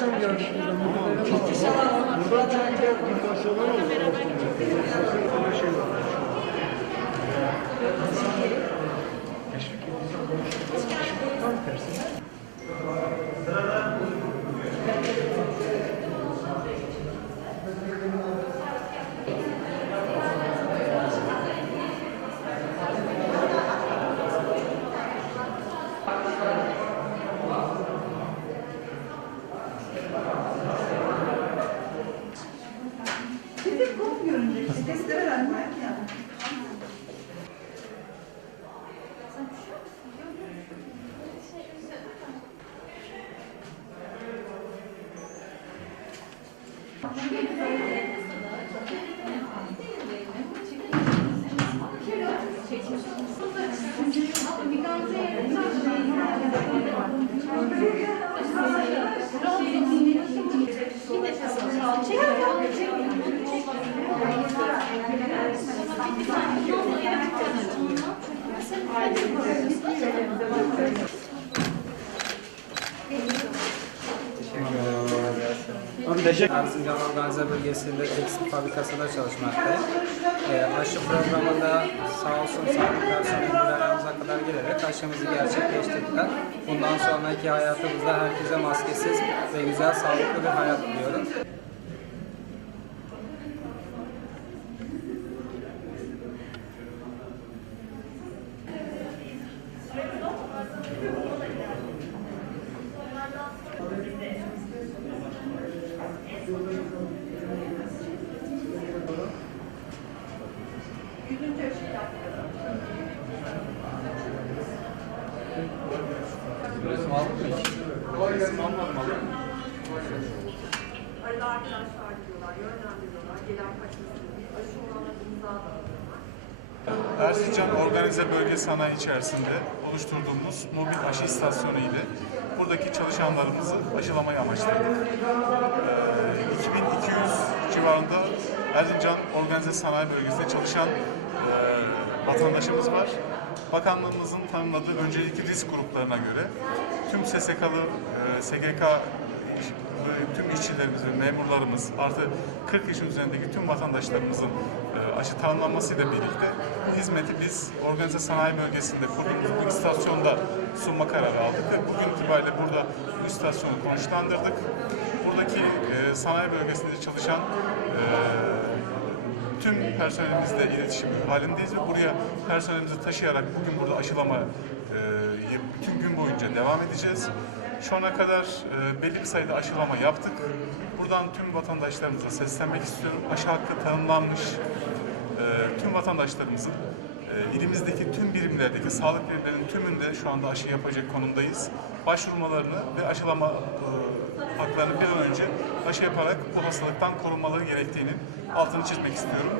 akşam gelmiştim. Buradan çok yakın taşıyalar oldu. Görünce işte testere vermeye yani. Erzincan Organize Bölgesi'nde tekstil fabrikasında çalışmaktayım. Ee, aşı programında sağ olsun sağlık personeli bir ayağımıza kadar gelerek aşımızı gerçekleştirdiler. Bundan sonraki hayatımızda herkese maskesiz ve güzel sağlıklı bir hayat diliyorum. Arada. Erzincan Organize Bölge Sanayi içerisinde oluşturduğumuz mobil aşı istasyonu ile buradaki çalışanlarımızı aşılamayı amaçladık. Ee, 2200 civarında Erzincan Organize Sanayi Bölgesi'nde çalışan e, vatandaşımız var. Bakanlığımızın tanımladığı öncelikli risk gruplarına göre tüm SSK'lı, e, SGK tüm işçilerimizin, memurlarımız, artı 40 yaşın üzerindeki tüm vatandaşlarımızın e, aşı tanımlanmasıyla birlikte bu hizmeti biz organize sanayi bölgesinde kurduğumuz bu istasyonda sunma kararı aldık ve bugün itibariyle burada bu istasyonu konuşlandırdık. Buradaki e, sanayi bölgesinde çalışan tüm personelimizle iletişim halindeyiz ve buraya personelimizi taşıyarak bugün burada aşılama e, bütün gün boyunca devam edeceğiz. Şu ana kadar e, belli bir sayıda aşılama yaptık. Buradan tüm vatandaşlarımıza seslenmek istiyorum. Aşı hakkı tanımlanmış tüm vatandaşlarımızın e, ilimizdeki tüm birimlerdeki sağlık birimlerinin tümünde şu anda aşı yapacak konumdayız. Başvurmalarını ve aşılama e, haklarını bir an önce aşı yaparak bu hastalıktan korunmaları gerektiğini altını çizmek istiyorum.